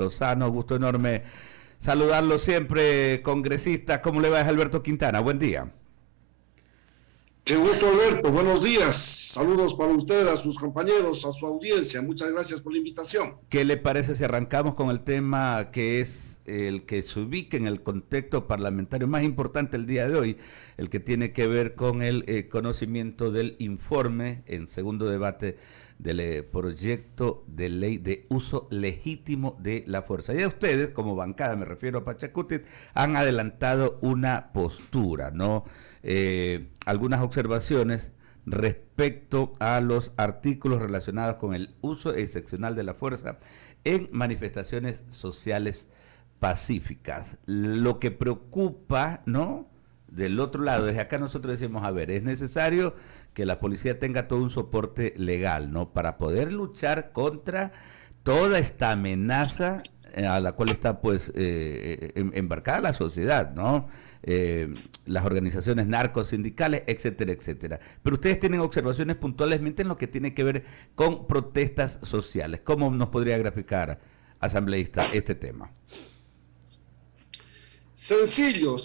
Lozano, gusto enorme saludarlo siempre, congresista. ¿Cómo le va, Alberto Quintana? Buen día. Qué gusto, Alberto. Buenos días. Saludos para usted, a sus compañeros, a su audiencia. Muchas gracias por la invitación. ¿Qué le parece si arrancamos con el tema que es el que se ubica en el contexto parlamentario más importante el día de hoy, el que tiene que ver con el conocimiento del informe en segundo debate del proyecto de ley de uso legítimo de la fuerza? Ya ustedes, como bancada, me refiero a Pachacuti, han adelantado una postura, ¿no? Algunas observaciones respecto a los artículos relacionados con el uso excepcional de la fuerza en manifestaciones sociales pacíficas. Lo que preocupa, ¿no?, del otro lado, desde acá nosotros decimos, a ver, es necesario que la policía tenga todo un soporte legal, ¿no?, para poder luchar contra toda esta amenaza a la cual está pues embarcada la sociedad, ¿no? Las organizaciones narcosindicales, etcétera, etcétera. Pero ustedes tienen observaciones puntualmente en lo que tiene que ver con protestas sociales. ¿Cómo nos podría graficar, asambleísta, este tema? Sencillo.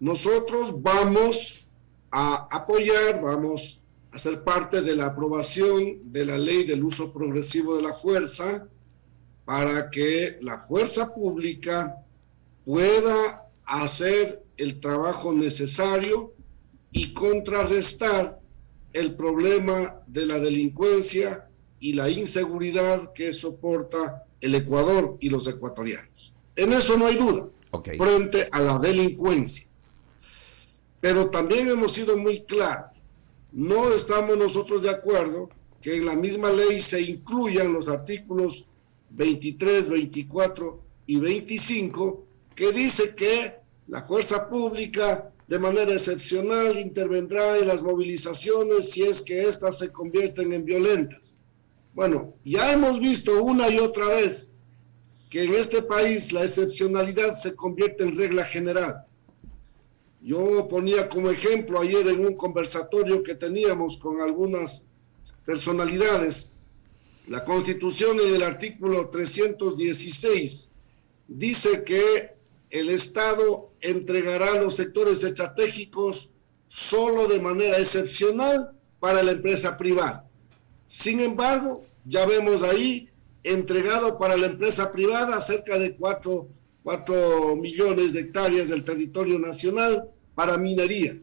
Nosotros vamos a apoyar, vamos a ser parte de la aprobación de la ley del uso progresivo de la fuerza para que la fuerza pública pueda hacer el trabajo necesario y contrarrestar el problema de la delincuencia y la inseguridad que soporta el Ecuador y los ecuatorianos. En eso no hay duda, frente a la delincuencia. Pero también hemos sido muy claros. No estamos nosotros de acuerdo que en la misma ley se incluyan los artículos 23, 24 y 25, que dice que la fuerza pública de manera excepcional intervendrá en las movilizaciones si es que éstas se convierten en violentas. Bueno, ya hemos visto una y otra vez que en este país la excepcionalidad se convierte en regla general. Yo ponía como ejemplo ayer en un conversatorio que teníamos con algunas personalidades, la Constitución en el artículo 316 dice que el Estado entregará los sectores estratégicos solo de manera excepcional para la empresa privada. Sin embargo, ya vemos ahí entregado para la empresa privada cerca de 4 millones de hectáreas del territorio nacional para minería.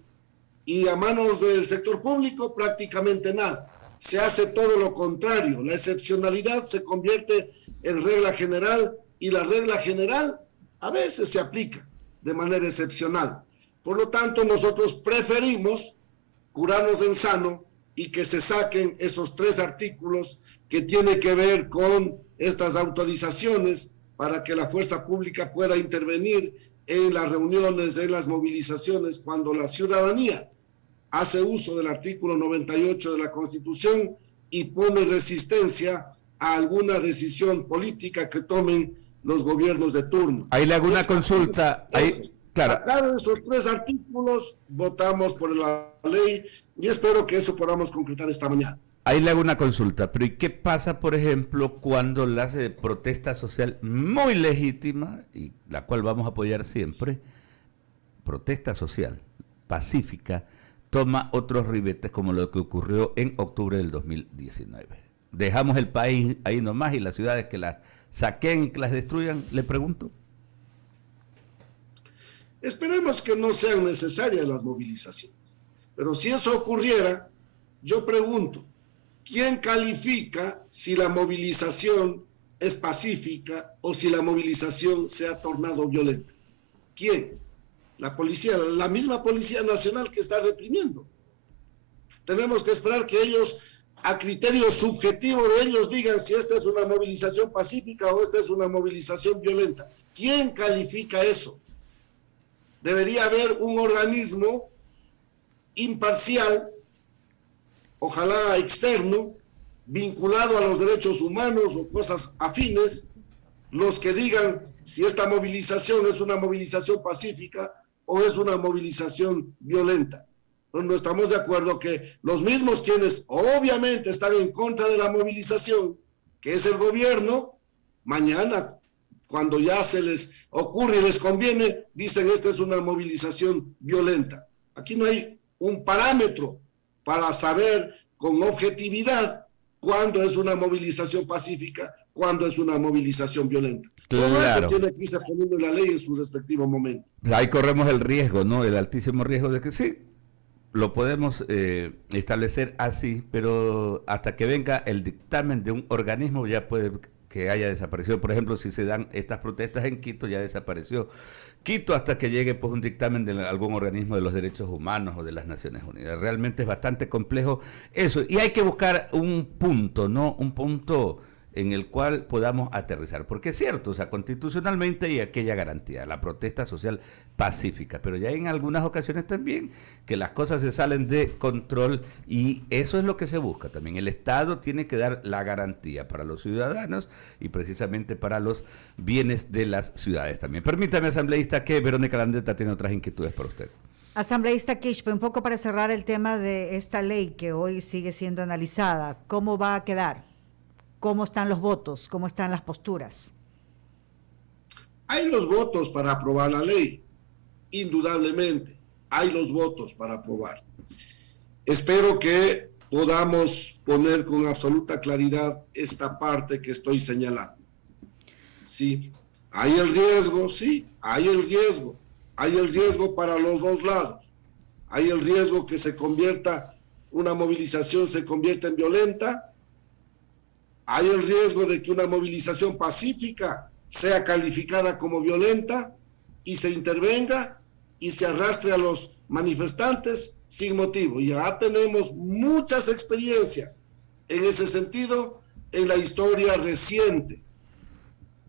Y a manos del sector público prácticamente nada. Se hace todo lo contrario. La excepcionalidad se convierte en regla general y la regla general a veces se aplica de manera excepcional. Por lo tanto, nosotros preferimos curarnos en sano y que se saquen esos 3 artículos que tienen que ver con estas autorizaciones para que la fuerza pública pueda intervenir en las reuniones, en las movilizaciones, cuando la ciudadanía hace uso del artículo 98 de la Constitución y pone resistencia a alguna decisión política que tomen los gobiernos de turno. Ahí le hago una consulta. Claro. Sacar esos 3 artículos, votamos por la ley y espero que eso podamos concretar esta mañana. Ahí le hago una consulta, pero ¿y qué pasa, por ejemplo, cuando la protesta social muy legítima, y la cual vamos a apoyar siempre, protesta social pacífica, toma otros ribetes como lo que ocurrió en octubre del 2019? ¿Dejamos el país ahí nomás y las ciudades que las saquen y que las destruyan? Le pregunto. Esperemos que no sean necesarias las movilizaciones, pero si eso ocurriera, yo pregunto, ¿quién califica si la movilización es pacífica o si la movilización se ha tornado violenta? ¿Quién? La policía, la misma Policía Nacional que está reprimiendo. Tenemos que esperar que ellos, a criterio subjetivo de ellos, digan si esta es una movilización pacífica o esta es una movilización violenta. ¿Quién califica eso? Debería haber un organismo imparcial, ojalá externo, vinculado a los derechos humanos o cosas afines, los que digan si esta movilización es una movilización pacífica o es una movilización violenta. No estamos de acuerdo que los mismos quienes obviamente están en contra de la movilización, que es el gobierno, Mañana, cuando ya se les ocurre y les conviene, dicen esta es una movilización violenta. Aquí no hay un parámetro para saber con objetividad cuándo es una movilización pacífica, cuándo es una movilización violenta. Claro. Todo eso tiene que irse poniendo en la ley en su respectivo momento. Ahí corremos el riesgo, ¿no? El altísimo riesgo de que sí, lo podemos establecer así, pero hasta que venga el dictamen de un organismo ya puede que haya desaparecido. Por ejemplo, si se dan estas protestas en Quito, ya desapareció Quito hasta que llegue pues un dictamen de algún organismo de los derechos humanos o de las Naciones Unidas. Realmente es bastante complejo eso, y hay que buscar un punto, ¿no? Un punto en el cual podamos aterrizar, porque es cierto, o sea, constitucionalmente hay aquella garantía, la protesta social pacífica, pero ya hay en algunas ocasiones también que las cosas se salen de control, y eso es lo que se busca también. El Estado tiene que dar la garantía para los ciudadanos y precisamente para los bienes de las ciudades también. Permítame, asambleísta, que Verónica Landeta tiene otras inquietudes para usted. Asambleísta Quispe, un poco para cerrar el tema de esta ley que hoy sigue siendo analizada, ¿cómo va a quedar? ¿Cómo están los votos? ¿Cómo están las posturas? Hay los votos para aprobar la ley, indudablemente. Hay los votos para aprobar. Espero que podamos poner con absoluta claridad esta parte que estoy señalando. Sí, hay el riesgo, sí, hay el riesgo. Hay el riesgo para los dos lados. Hay el riesgo que una movilización se convierta en violenta. Hay el riesgo de que una movilización pacífica sea calificada como violenta y se intervenga y se arrastre a los manifestantes sin motivo. Ya tenemos muchas experiencias en ese sentido en la historia reciente.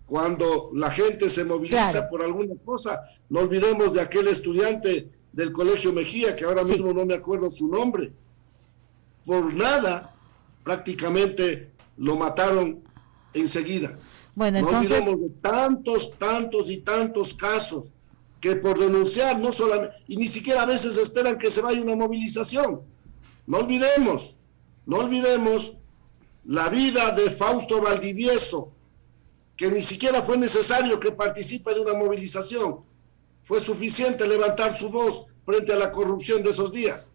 Cuando la gente se moviliza por alguna cosa, no olvidemos de aquel estudiante del Colegio Mejía, que ahora mismo no me acuerdo su nombre. Por nada, prácticamente lo mataron enseguida. Bueno, no olvidemos de tantos casos que por denunciar no solamente, y ni siquiera a veces esperan que se vaya una movilización. No olvidemos la vida de Fausto Valdivieso, que ni siquiera fue necesario que participe de una movilización. Fue suficiente levantar su voz frente a la corrupción de esos días.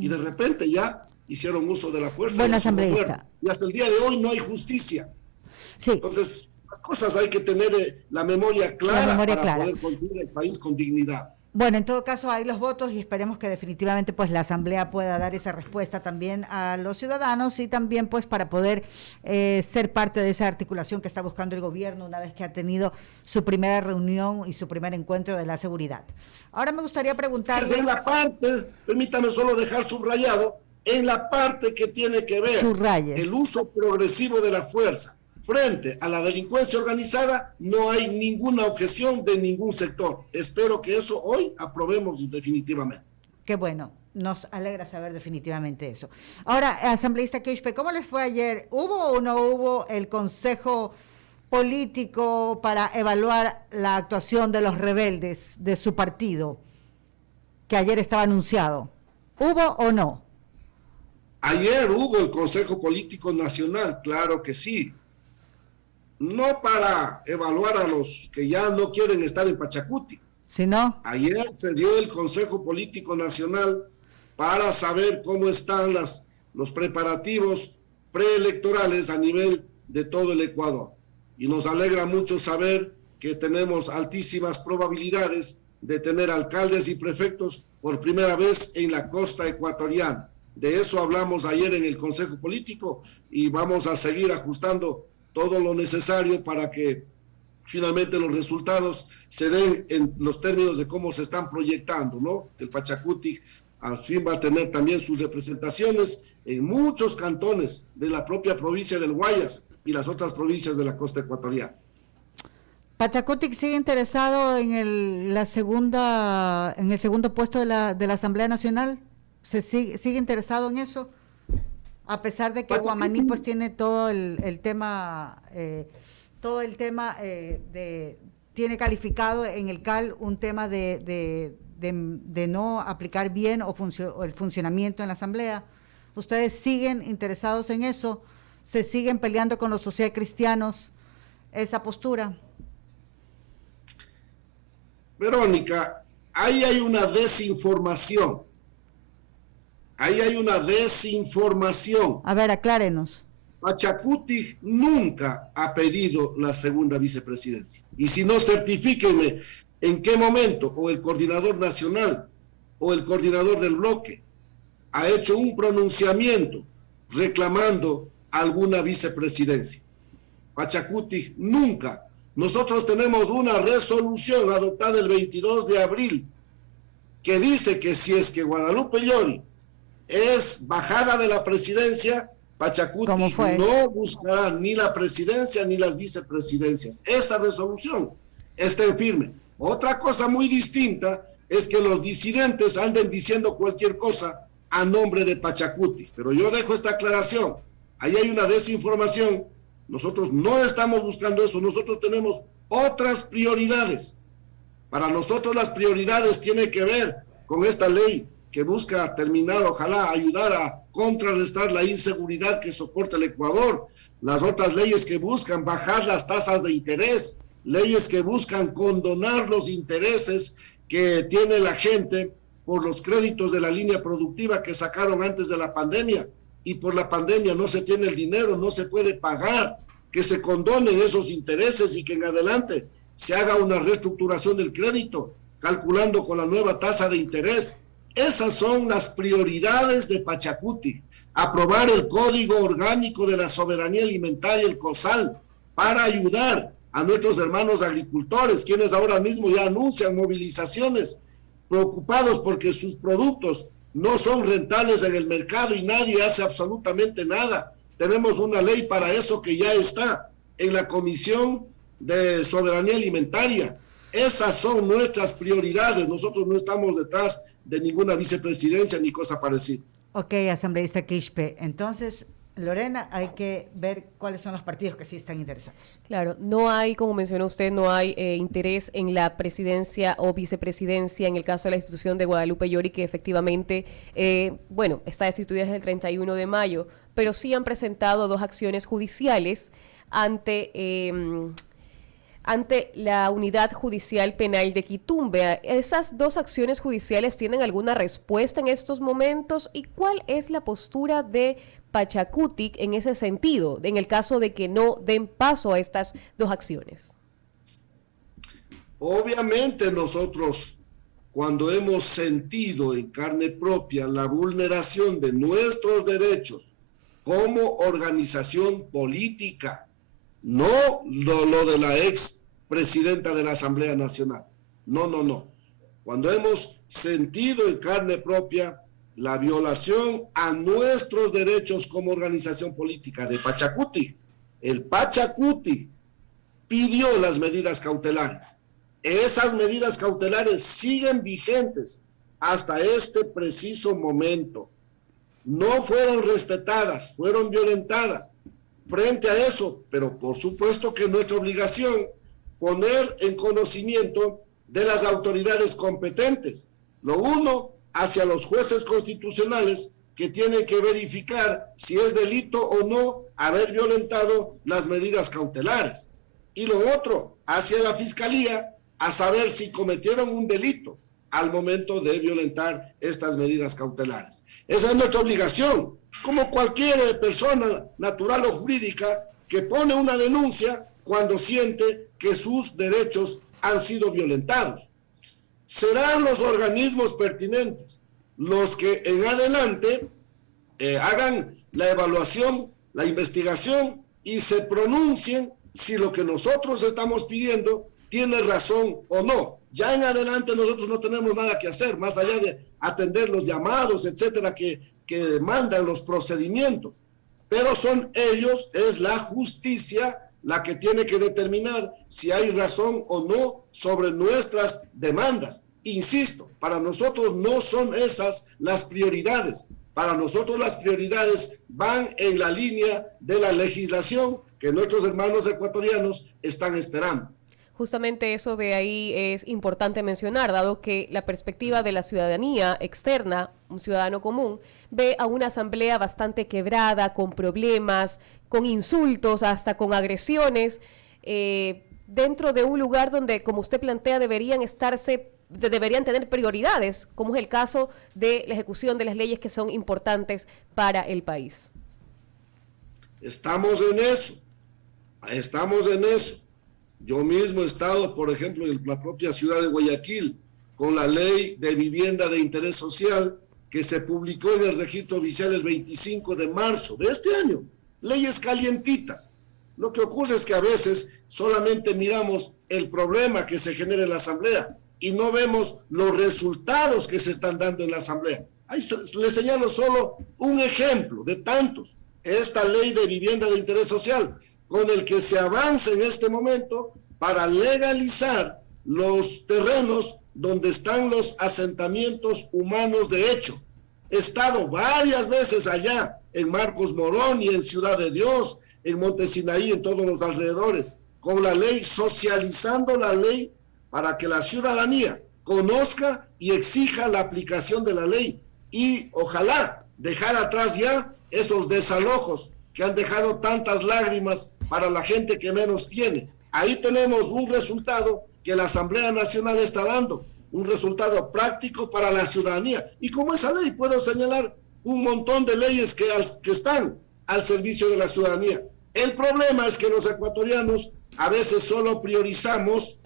Y de repente ya hicieron uso de la fuerza. Bueno, asambleísta. Y hasta el día de hoy no hay justicia. Sí. Entonces, las cosas hay que tener la memoria clara para poder construir el país con dignidad. Bueno, en todo caso hay los votos y esperemos que definitivamente pues la Asamblea pueda dar esa respuesta también a los ciudadanos y también pues para poder ser parte de esa articulación que está buscando el gobierno una vez que ha tenido su primera reunión y su primer encuentro de la seguridad. Ahora me gustaría preguntarle... En la parte, permítame solo dejar subrayado, en la parte que tiene que ver el uso progresivo de la fuerza frente a la delincuencia organizada, no hay ninguna objeción de ningún sector. Espero que eso hoy aprobemos definitivamente. Qué bueno, nos alegra saber definitivamente eso. Ahora, asambleísta Quispe, ¿cómo les fue ayer? ¿Hubo o no hubo el consejo político para evaluar la actuación de los rebeldes de su partido, que ayer estaba anunciado? ¿Hubo o no? Ayer hubo el Consejo Político Nacional, claro que sí. No para evaluar a los que ya no quieren estar en Pachacuti. ¿Sí, no? Ayer se dio el Consejo Político Nacional para saber cómo están los preparativos preelectorales a nivel de todo el Ecuador. Y nos alegra mucho saber que tenemos altísimas probabilidades de tener alcaldes y prefectos por primera vez en la costa ecuatoriana. De eso hablamos ayer en el Consejo Político y vamos a seguir ajustando todo lo necesario para que finalmente los resultados se den en los términos de cómo se están proyectando, ¿no? El Pachacuti al fin va a tener también sus representaciones en muchos cantones de la propia provincia del Guayas y las otras provincias de la costa ecuatoriana. ¿Pachacuti sigue interesado en el segundo puesto de la Asamblea Nacional? ¿Se sigue interesado en eso? A pesar de que Guamaní pues tiene todo el tema, tiene calificado en el CAL un tema de no aplicar bien el funcionamiento en la Asamblea. ¿Ustedes siguen interesados en eso? ¿Se siguen peleando con los socialcristianos esa postura? Verónica, ahí hay una desinformación. Ahí hay una desinformación. A ver, aclárenos. Pachacuti nunca ha pedido la segunda vicepresidencia. Y si no, certifíquenme en qué momento o el coordinador nacional o el coordinador del bloque ha hecho un pronunciamiento reclamando alguna vicepresidencia. Pachacuti nunca. Nosotros tenemos una resolución adoptada el 22 de abril que dice que si es que Guadalupe Llori es bajada de la presidencia, Pachacuti no buscará ni la presidencia ni las vicepresidencias. Esa resolución está en firme. Otra cosa muy distinta es que los disidentes anden diciendo cualquier cosa a nombre de Pachacuti. Pero yo dejo esta aclaración. Ahí hay una desinformación. Nosotros no estamos buscando eso. Nosotros tenemos otras prioridades. Para nosotros las prioridades tienen que ver con esta ley que busca terminar, ojalá ayudar a contrarrestar la inseguridad que soporta el Ecuador, las otras leyes que buscan bajar las tasas de interés, leyes que buscan condonar los intereses que tiene la gente por los créditos de la línea productiva que sacaron antes de la pandemia, y por la pandemia no se tiene el dinero, no se puede pagar, que se condonen esos intereses y que en adelante se haga una reestructuración del crédito, calculando con la nueva tasa de interés. Esas son las prioridades de Pachacuti. Aprobar el Código Orgánico de la Soberanía Alimentaria, el COSAL, para ayudar a nuestros hermanos agricultores, quienes ahora mismo ya anuncian movilizaciones, preocupados porque sus productos no son rentables en el mercado y nadie hace absolutamente nada. Tenemos una ley para eso que ya está en la Comisión de Soberanía Alimentaria. Esas son nuestras prioridades. Nosotros no estamos detrás de ninguna vicepresidencia ni cosa parecida. Ok, asambleísta Quispe. Entonces, Lorena, hay que ver cuáles son los partidos que sí están interesados. Claro, no hay, como mencionó usted, no hay interés en la presidencia o vicepresidencia en el caso de la institución de Guadalupe Llori, que efectivamente, está destituida desde el 31 de mayo, pero sí han presentado 2 acciones judiciales ante la Unidad Judicial Penal de Quitumbe. ¿Esas 2 acciones judiciales tienen alguna respuesta en estos momentos? ¿Y cuál es la postura de Pachacuti en ese sentido, en el caso de que no den paso a estas 2 acciones? Obviamente nosotros, cuando hemos sentido en carne propia la vulneración de nuestros derechos como organización política, no lo de la ex presidenta de la Asamblea Nacional. No. Cuando hemos sentido en carne propia la violación a nuestros derechos como organización política de Pachacuti, el Pachacuti pidió las medidas cautelares. Esas medidas cautelares siguen vigentes hasta este preciso momento. No fueron respetadas, fueron violentadas. Frente a eso, pero por supuesto que es nuestra obligación poner en conocimiento de las autoridades competentes. Lo uno, hacia los jueces constitucionales que tienen que verificar si es delito o no haber violentado las medidas cautelares. Y lo otro, hacia la fiscalía, a saber si cometieron un delito al momento de violentar estas medidas cautelares. Esa es nuestra obligación, como cualquier persona natural o jurídica que pone una denuncia cuando siente que sus derechos han sido violentados. Serán los organismos pertinentes los que en adelante hagan la evaluación, la investigación y se pronuncien si lo que nosotros estamos pidiendo tiene razón o no. Ya en adelante nosotros no tenemos nada que hacer, más allá de atender los llamados, etcétera, que mandan los procedimientos. Pero son ellos, es la justicia la que tiene que determinar si hay razón o no sobre nuestras demandas. Insisto, para nosotros no son esas las prioridades. Para nosotros las prioridades van en la línea de la legislación que nuestros hermanos ecuatorianos están esperando. Justamente eso de ahí es importante mencionar, dado que la perspectiva de la ciudadanía externa, un ciudadano común, ve a una asamblea bastante quebrada, con problemas, con insultos, hasta con agresiones. dentro de un lugar donde, como usted plantea, deberían tener prioridades, como es el caso de la ejecución de las leyes que son importantes para el país. Estamos en eso. Yo mismo he estado, por ejemplo, en la propia ciudad de Guayaquil, con la ley de vivienda de interés social que se publicó en el registro oficial el 25 de marzo de este año. Leyes calientitas. Lo que ocurre es que a veces solamente miramos el problema que se genera en la Asamblea y no vemos los resultados que se están dando en la Asamblea. Ahí les señalo solo un ejemplo de tantos. Esta ley de vivienda de interés social, con el que se avanza en este momento para legalizar los terrenos donde están los asentamientos humanos de hecho. He estado varias veces allá, en Marcos Morón y en Ciudad de Dios, en Monte Sinaí, en todos los alrededores, con la ley, socializando la ley para que la ciudadanía conozca y exija la aplicación de la ley y ojalá dejar atrás ya esos desalojos que han dejado tantas lágrimas para la gente que menos tiene. Ahí tenemos un resultado que la Asamblea Nacional está dando, un resultado práctico para la ciudadanía. Y como esa ley puedo señalar un montón de leyes que están al servicio de la ciudadanía. El problema es que los ecuatorianos a veces solo priorizamos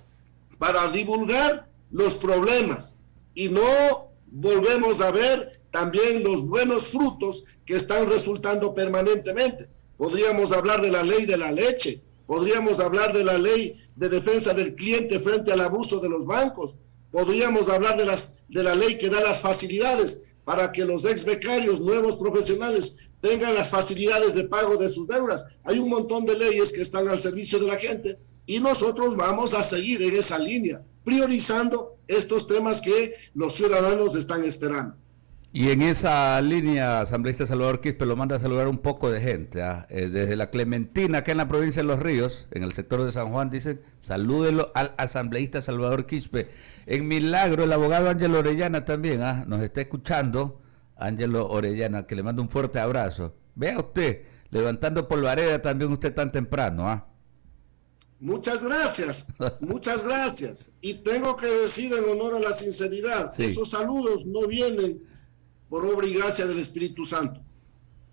para divulgar los problemas y no volvemos a ver también los buenos frutos que están resultando permanentemente. Podríamos hablar de la ley de la leche, podríamos hablar de la ley de defensa del cliente frente al abuso de los bancos, podríamos hablar de la ley que da las facilidades para que los ex becarios, nuevos profesionales, tengan las facilidades de pago de sus deudas. Hay un montón de leyes que están al servicio de la gente y nosotros vamos a seguir en esa línea, priorizando estos temas que los ciudadanos están esperando. Y en esa línea, asambleísta Salvador Quispe, lo manda a saludar un poco de gente. Desde la Clementina, acá en la provincia de Los Ríos, en el sector de San Juan, dicen, salúdelo al asambleísta Salvador Quispe. En Milagro, el abogado Ángelo Orellana también, nos está escuchando. Ángelo Orellana, que le mando un fuerte abrazo. Vea usted, levantando polvareda también usted tan temprano, Muchas gracias. Y tengo que decir en honor a la sinceridad, sí, esos saludos no vienen por obra y gracia del Espíritu Santo.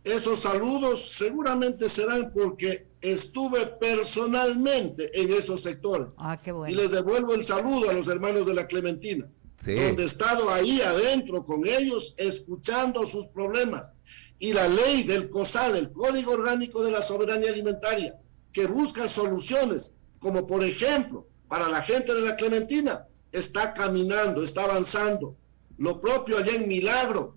Esos saludos seguramente serán porque estuve personalmente en esos sectores. Qué bueno. Y les devuelvo el saludo a los hermanos de la Clementina, sí, donde he estado ahí adentro con ellos, escuchando sus problemas. Y la ley del COSAL, el Código Orgánico de la Soberanía Alimentaria, que busca soluciones, como por ejemplo, para la gente de la Clementina, está caminando, está avanzando. Lo propio allá en Milagro,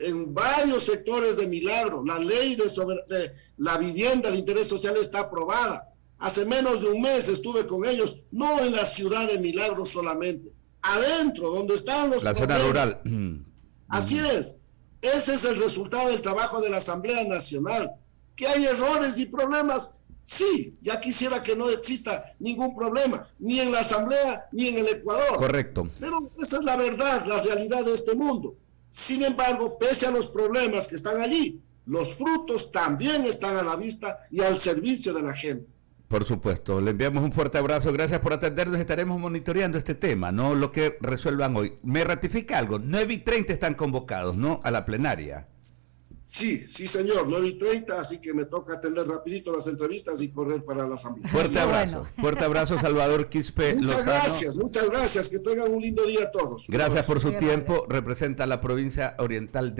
en varios sectores de Milagro, la ley de la vivienda de interés social está aprobada. Hace menos de un mes estuve con ellos, no en la ciudad de Milagro solamente, adentro, donde están los problemas. La zona rural. Así es. Ese es el resultado del trabajo de la Asamblea Nacional. ¿Que hay errores y problemas? Sí, ya quisiera que no exista ningún problema, ni en la Asamblea, ni en el Ecuador. Correcto. Pero esa es la verdad, la realidad de este mundo. Sin embargo, pese a los problemas que están allí, los frutos también están a la vista y al servicio de la gente. Por supuesto, le enviamos un fuerte abrazo, gracias por atendernos, estaremos monitoreando este tema, ¿no? Lo que resuelvan hoy. Me ratifica algo, 9:30 están convocados, ¿no? A la plenaria. Sí, señor, 9:30, así que me toca atender rapidito las entrevistas y correr para la asamblea. Fuerte abrazo, Salvador Quispe Lozano. Muchas gracias, que tengan un lindo día a todos. Gracias por su tiempo, representa a la provincia oriental de